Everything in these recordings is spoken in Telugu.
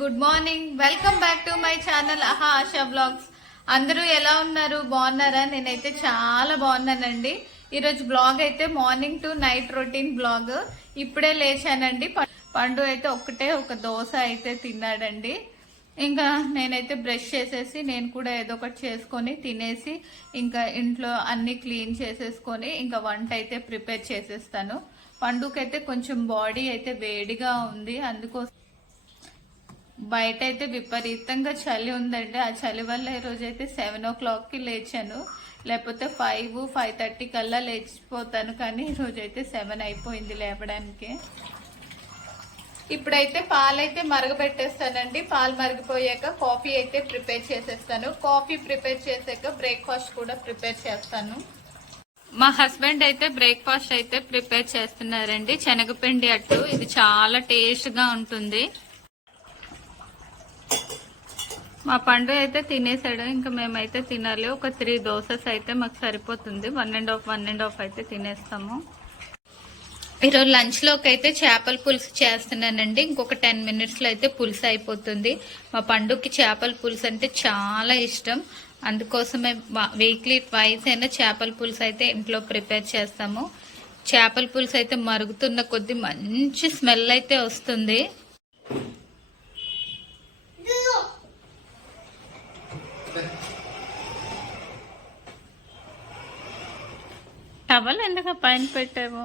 Good morning. Welcome back to my channel ఆహా ఆశా బ్లాగ్స్. అందరూ ఎలా ఉన్నారు? బాగున్నారా? నేనైతే చాలా బాగున్నానండి. ఈరోజు బ్లాగ్ అయితే morning to night routine blog. ఇప్పుడే లేచానండి. పండు అయితే ఒక దోశ అయితే తిన్నాడండి. ఇంకా నేనైతే బ్రష్ చేసేసి నేను కూడా ఏదో ఒకటి చేసుకొని తినేసి ఇంకా ఇంట్లో అన్ని క్లీన్ చేసేసుకొని ఇంకా వంట అయితే ప్రిపేర్ చేసేస్తాను. పండుకైతే కొంచెం బాడీ అయితే వేడిగా ఉంది, అందుకోసం బయట అయితే విపరీతంగా చలి ఉందండి. ఆ చలి వల్ల ఈరోజు అయితే 7 o'clock లేచాను, లేకపోతే 5:30 కల్లా లేచిపోతాను. కానీ ఈరోజు అయితే 7 అయిపోయింది లేపడానికి. ఇప్పుడైతే పాలైతే మరగబెట్టేస్తానండి. పాలు మరిగిపోయాక కాఫీ అయితే ప్రిపేర్ చేసేస్తాను. కాఫీ ప్రిపేర్ చేసాక బ్రేక్ఫాస్ట్ కూడా ప్రిపేర్ చేస్తాను. మా హస్బెండ్ అయితే బ్రేక్ఫాస్ట్ అయితే ప్రిపేర్ చేస్తున్నారండి. శనగపిండి అట్టు, ఇది చాలా టేస్ట్ గా ఉంటుంది. మా పండు అయితే తినేసాడు, ఇంకా మేమైతే తినాలి. ఒక 3 దోసెస్ అయితే మాకు సరిపోతుంది. 1.5 అయితే తినేస్తాము. ఈరోజు లంచ్ లోకి అయితే చేపల పులుసు చేస్తున్నానండి. ఇంకొక 10 minutes లో అయితే పులుసు అయిపోతుంది. మా పండుకి చేపల పులుసు అంటే చాలా ఇష్టం, అందుకోసమే వీక్లీ ట్వైస్ అయినా చేపల పులుసు అయితే ఇంట్లో ప్రిపేర్ చేస్తాము. చేపల పులుసు అయితే మరుగుతున్న కొద్దీ మంచి స్మెల్ అయితే వస్తుంది. టవల్ ఎందుకు పైన పెట్టావు?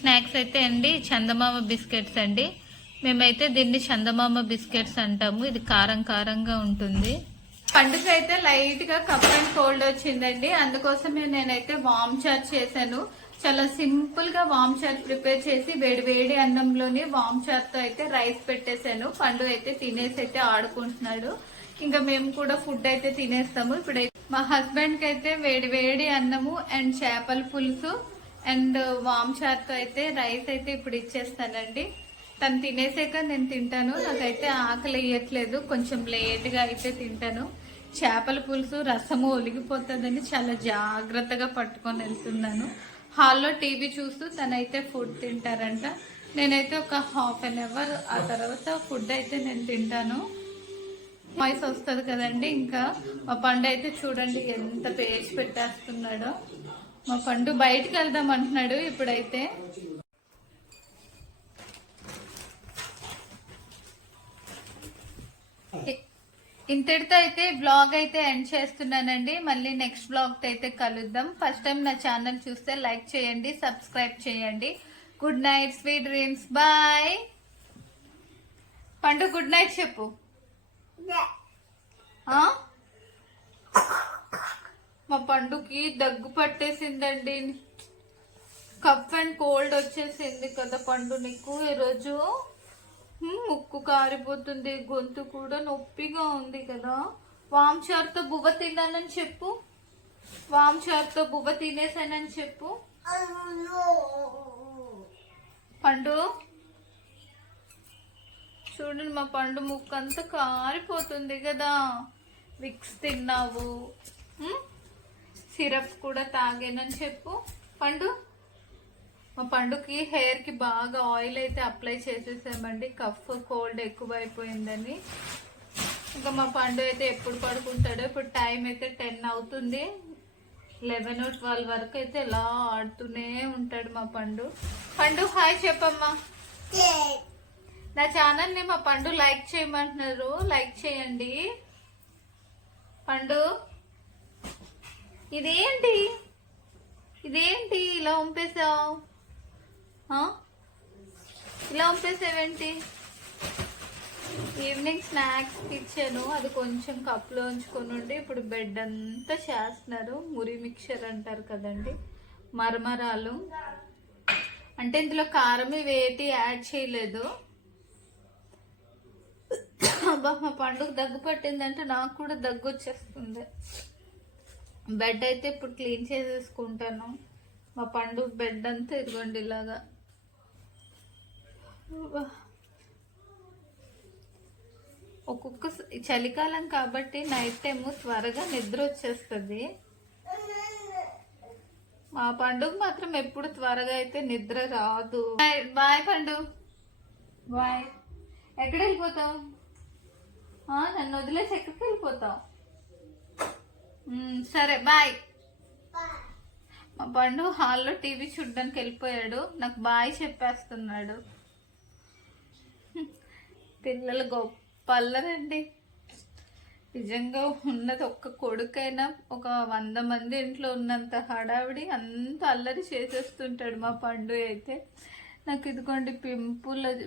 స్నాక్స్ అయితే అండి చందమామ బిస్కెట్స్ అండి. మేమైతే దీన్ని చందమామ బిస్కెట్స్ అంటాము. ఇది కారం కారంగా ఉంటుంది. పండుగ అయితే లైట్ గా కప్ అండ్ కోల్డ్ వచ్చిందండి, అందుకోసమే నేనైతే వామ్ చాట్ చేశాను. చాలా సింపుల్ గా వామ్ చాట్ ప్రిపేర్ చేసి వేడి వేడి అన్నంలోని వామ్ చాట్ తో అయితే రైస్ పెట్టేశాను. పండు అయితే తినేసి అయితే ఆడుకుంటున్నాడు. ఇంకా మేము కూడా ఫుడ్ అయితే తినేస్తాము. ఇప్పుడైతే మా హస్బెండ్ కి అయితే వేడి వేడి అన్నము అండ్ చేపల పులుసు అండ్ వామ్ చాట్ తో అయితే రైస్ అయితే ఇప్పుడు ఇచ్చేస్తానండి. తను తినేసాక నేను తింటాను. నాకైతే ఆకలి వేయట్లేదు, కొంచెం లేట్ గా అయితే తింటాను. చేపల పులుసు రసము ఒలిగిపోతుందని చాలా జాగ్రత్తగా పట్టుకొని వెళ్తున్నాను. హాల్లో టీవీ చూస్తూ తనైతే ఫుడ్ తింటారంట. నేనైతే ఒక 1/2 hour ఆ తర్వాత ఫుడ్ అయితే నేను తింటాను. వాయిస్ వస్తుంది కదండి. ఇంకా మా పండు అయితే చూడండి ఎంత పేచి పెట్టేస్తున్నాడో. మా పండు బయటకు వెళ్దాం అంటున్నాడు. ఇప్పుడైతే ఇంతటితో అయితే బ్లాగ్ అయితే ఎండ్ చేస్తున్నానండి. మళ్ళీ నెక్స్ట్ బ్లాగ్ తో అయితే కలుద్దాం. ఫస్ట్ టైం నా ఛానల్ చూస్తే లైక్ చేయండి, సబ్స్క్రైబ్ చేయండి. Good night, sweet dreams, bye. Pandu good night చెప్పు. మా పండుకి దగ్గు పట్టేసిందండి. కఫ్ అండ్ కోల్డ్ వచ్చేసింది కదా పండు నీకు. ఈరోజు ముక్కు కారిపోతుంది, గొంతు కూడా నొప్పిగా ఉంది కదా. వామ్ చారుతో బువ్వ తిన్నానని చెప్పు. వామ్ చారుతో బువ్వ తినేసానని చెప్పు. పండు చూడండి, మా పండు ముక్కు అంతా కారిపోతుంది కదా. విక్స్ తిన్నావు, సిరప్ కూడా తాగానని చెప్పు. పండు మా పండుకి హెయిర్ కి బాగా ఆయిల్ అయితే అప్లై చేసేసామండి, కఫ్ కోల్డ్ ఎక్కువ అయిపోయిందని. ఇంకా మా పండు అయితే ఎప్పుడు పడుకుంటాడో. ఇప్పుడు టైం అయితే 10 అవుతుంది. 11 or 12 వరకు అయితే ఎలా ఆడుతూనే ఉంటాడు మా పండు. పండు హాయ్ చెప్పమ్మా. నా ఛానల్ ని మా పండు లైక్ చేయమంటున్నారు, లైక్ చేయండి. పండు ఇదేంటి ఇలా పంపేశావు? ఇలా పంపేసావేంటి? ఈవినింగ్ స్నాక్స్ ఇచ్చాను, అది కొంచెం కప్లో ఉంచుకొని ఉండి ఇప్పుడు బెడ్ అంతా చేస్తున్నారు. మురి మిక్చర్ అంటారు కదండి, మరమరాలు. అంటే ఇందులో కారం వేటి యాడ్ చేయలేదు. అబ్బా మా పండుగ దగ్గు పట్టిందంటే నాకు కూడా దగ్గు వచ్చేస్తుంది. బెడ్ అయితే ఇప్పుడు క్లీన్ చేసేసుకుంటాను. మా పండు బెడ్ అంతా ఇదిగోండి ఇలాగా. ఒక్కొక్క చలికాలం కాబట్టి నైట్ టైము త్వరగా నిద్ర వచ్చేస్తుంది. మా పండుగ మాత్రం ఎప్పుడు త్వరగా అయితే నిద్ర రాదు. బాయ్ పండు, బాయ్. ఎక్కడ వెళ్ళిపోతావు? నన్ను వదిలేసి ఎక్కడికి వెళ్ళిపోతావు? సరే బాయ్. మా పండు హాల్లో టీవీ చూడ్డానికి వెళ్ళిపోయాడు. నాకు బాయ్ చెప్పేస్తున్నాడు. పిల్లలు గొప్ప అల్లరండి. నిజంగా ఉన్నది ఒక్క కొడుకైనా ఒక 100 మంది ఇంట్లో ఉన్నంత హడావిడి అంత అల్లరి చేసేస్తుంటాడు మా పండు అయితే. నాకు ఇదిగోండి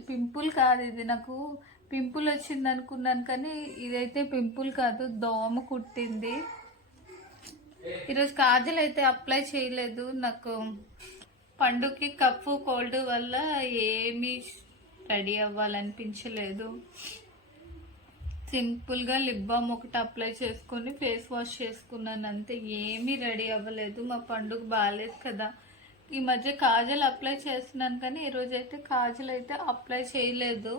పింపుల్ కాదు ఇది, నాకు పింపుల్ వచ్చింది అనుకున్నాను కానీ ఇదైతే పింపుల్ కాదు, దోమ కుట్టింది. ఈరోజు కాజల్ అయితే అప్లై చేయలేదు. నాకు పండుకి కఫ్ కోల్డ్ వల్ల ఏమీ రెడీ అవ్వాలనిపించలేదు. సింపుల్గా లిప్ బామ్ ఒకటి అప్లై చేసుకొని ఫేస్ వాష్ చేసుకున్నాను అంతే. ఏమీ రెడీ అవ్వలేదు. మా పండుగ బాగాలేదు కదా. ఈ మధ్య కాజల్ అప్లై చేస్తున్నాను కానీ ఈరోజు అయితే కాజల్ అయితే అప్లై చేయలేదు.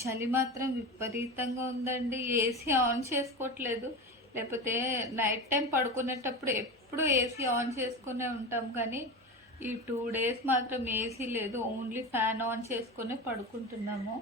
చలి మాత్రం విపరీతంగా ఉందండి. ఏసీ ఆన్ చేసుకోవట్లేదు. లేకపోతే నైట్ టైం పడుకునేటప్పుడు ఎప్పుడు ఏసీ ఆన్ చేసుకునే ఉంటాం కానీ ఈ 2 days మాత్రం ఏసీ లేదు. ఓన్లీ ఫ్యాన్ ఆన్ చేసుకునే పడుకుంటున్నాము.